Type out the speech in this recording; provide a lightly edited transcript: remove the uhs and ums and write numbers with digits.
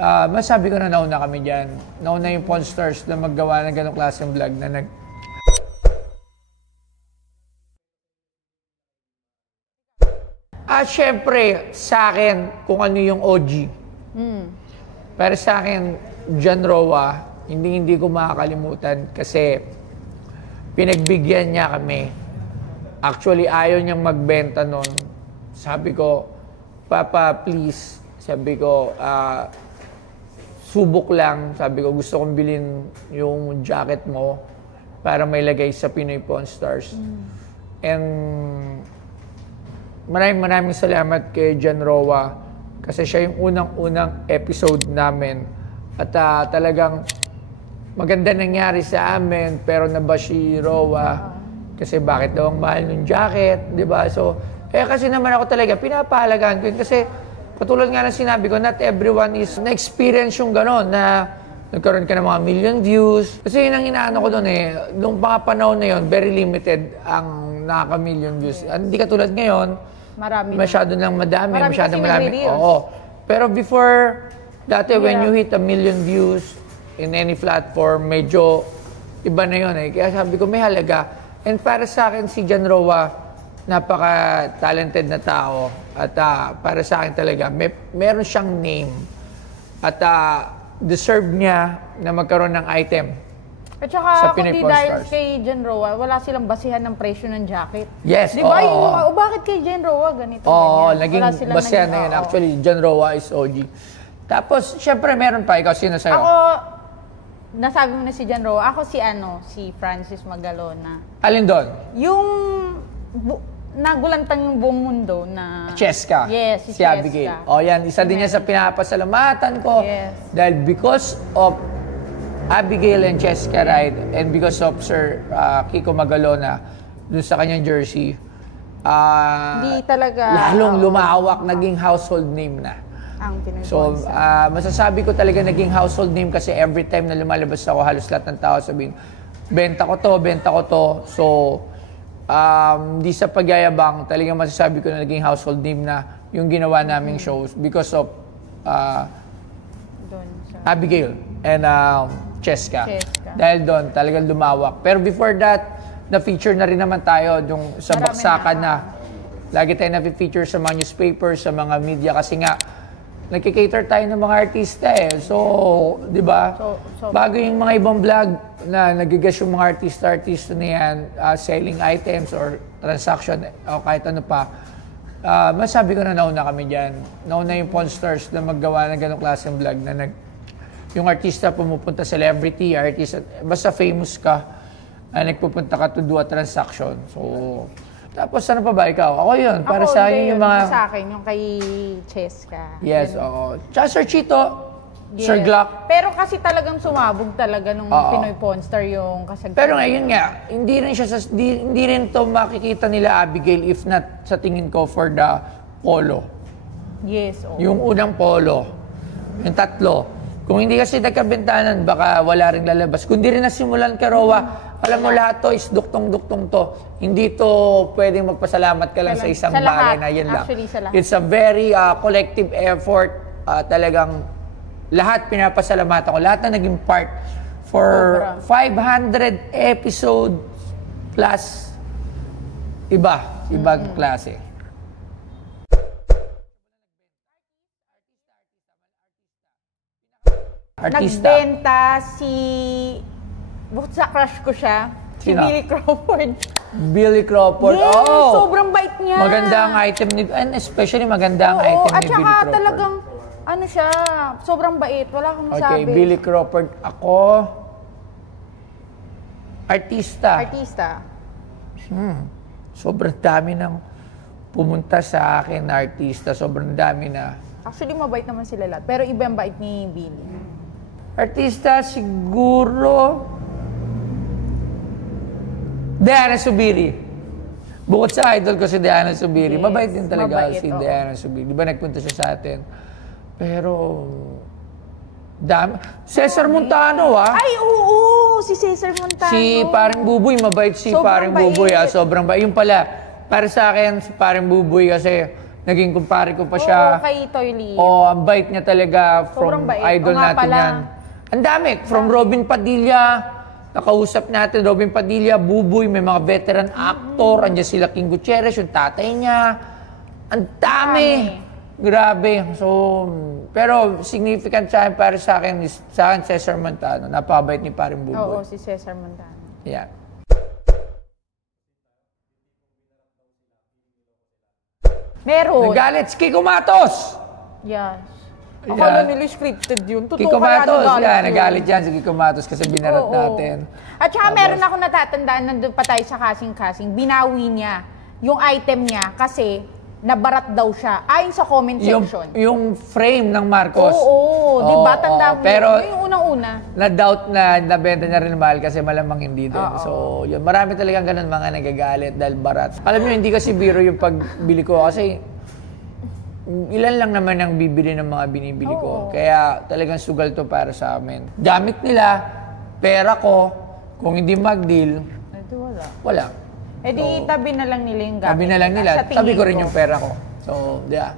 Masabi ko na nauna kami dyan. Nauna yung Pawn Stars na maggawa ng ganong klaseng vlog na syempre, sa akin, kung ano yung OG. Pero sa akin, John Roa, hindi ko makakalimutan kasi pinagbigyan niya kami. Actually, ayaw niyang magbenta nun. Sabi ko, Papa, please. Sabi ko, subok lang. Sabi ko, gusto kong bilhin yung jacket mo para may lagay sa Pinoy Pawn Stars. And maraming salamat kay John Roa kasi siya yung unang episode namin. At talagang maganda nangyari sa amin pero nabash si Roa kasi bakit daw ang mahal ng jacket, di ba? So, kasi naman ako talaga, pinapahalagaan ko yun kasi katulad nga ng sinabi ko, not everyone is na-experience yung gano'n na nagkaroon ka ng mga million views. Kasi yun ang inaano ko doon Nung mga panahon na yun, very limited ang nakaka-million views. Hindi katulad ngayon, masyado lang madami. Masyado marami. Oo. Pero before, dati when you hit 1 million views in any platform, medyo iba na yun Kaya sabi ko, may halaga. And para sa akin, si John Roa, napaka-talented na tao. At para sa akin talaga, meron siyang name. At deserve niya na magkaroon ng item. At saka, kung di dahil kay John Roa, wala silang basihan ng presyo ng jacket. Yes, di ba? Bakit kay John Roa ganito? Oo, naging basihan na yun. Actually, John Roa is OG. Tapos, syempre, meron pa. Ikaw, sino sa'yo? Ako, nasabi mo na si John Roa. Ako si Francis Magalona. Alin doon? Yung nagulantang yung buong mundo na... Cheska. Yes, si Abigail. Yan. Isa din yan sa pinapasalamatan ko. Yes. Dahil because of Abigail and Cheska Ride and because of Sir Kiko Magalona dun sa kanyang jersey, hindi talaga... lalong lumawak, naging household name na. Ang Pinoy So, masasabi ko talaga naging household name kasi every time na lumalabas ako, halos lahat ng tao sabihin, benta ko to. So, di sa pagyayabang, talagang masasabi ko na naging household name na yung ginawa naming shows because of Abigail and Cheska. Dahil doon, talagang lumawak. Pero before that, na-feature na rin naman tayo yung sa baksakan na. Lagi tayo na-feature sa mga newspapers, sa mga media kasi nga, nagkikater tayo ng mga artista So, di ba? Bago yung mga ibang vlog na nagigas yung mga artista na yan, selling items or transaction o kahit ano pa, masabi ko na nauna kami dyan. Nauna yung Pawn Stars na maggawa ng ganong klaseng vlog na yung artista pumupunta, celebrity, artist, basta famous ka, nagpupunta ka to do a transaction. So, tapos ano pa ba ikaw? Ako yun. Para sa akin yung mga... Sa akin, yung kay Cheska. Yes, oo. Tsaka Sir Chito, Sir Glock. Pero kasi talagang sumabog talaga nung Pinoy Pawn Star yung kasagsagan. Pero ngayon nga, hindi rin to makikita nila Abigail if not sa tingin ko for the polo. Yes, oo. Yung unang polo. Yung tatlo. Kung hindi kasi nagkabentanan, baka wala rin lalabas. Kung di rin nasimulan ka, Roa, alam mo lahat to is duktong-duktong to. Hindi to pwedeng magpasalamat ka lang sa isang bagay na yan lang. Actually, sa lahat. It's a very collective effort. Talagang lahat pinapasalamatan ko. Lahat na naging part for 500 episode plus ibang klase. Artista. Nagbenta bukod sa crush ko siya, si Billy Crawford. Billy Crawford. Yes, sobrang bait niya. Maganda ang item and especially maganda ang item ni Billy Crawford. At saka talagang, siya, sobrang bait. Wala akong masabi. Okay, Billy Crawford. Ako, artista. Sobrang dami ng pumunta sa akin na artista. Sobrang dami na. Actually, mabait naman sila lahat. Pero iba ang bait ni Billy. Artista, siguro... Diana Subiri. Bukod sa idol ko si Diana Subiri. Yes, mabait din talaga si Diana Subiri. Di ba nagpunta siya sa atin? Pero... Cesar Montano, Ay, oo! Si Cesar Montano. Si Paring Buboy, mabait si Paring Buboy. Sobrang bait. Yung pala, para sa akin, si Paring Buboy kasi Naging kumpare ko pa siya. Oo, kay Toy Lee. Ang bait niya talaga from Sobrang bait. idol Oo nga natin pala. yan. Ang dami. From Robin Padilla, nakausap natin, Robin Padilla, Buboy, may mga veteran actor, andiyan sila King Gutierrez, yung tatay niya. Ang dami. Grabe. So, pero significant sa akin, para sa akin, Cesar Montano. Napakabait ni paring Buboy. Oo, si Cesar Montano. Yeah. Meron. Nagalit si Kiko Matos! Yes. Yeah. Akala nila scripted yun. Totoo Kiko kaya Matos, nagalit yun. nagalit yan si Kiko Matos kasi binarat Oo. natin. At saka meron ako natatandaan, nandun pa tayo sa kasing-kasing, binawi niya yung item niya kasi nabarat daw siya. Ayon sa comment section. Yung frame ng Marcos. Oo, di ba? Tanda mo. Pero yung unang-una. na-doubt na nabenta niya rin mahal kasi malamang hindi din. Oo. So, yun. Marami talagang ganun mga nagagalit dahil barat. Alam niyo, hindi kasi biro yung pagbili ko kasi ilan lang naman ang bibili ng mga binibili ko. Kaya talagang sugal to para sa amin. Gamit nila, pera ko, kung hindi mag-deal, Ito wala. wala. Eh di tabi na lang nila yung gamit. Tabi na lang nila. Sa tingin Tabi ko rin yung pera ko. So, yeah.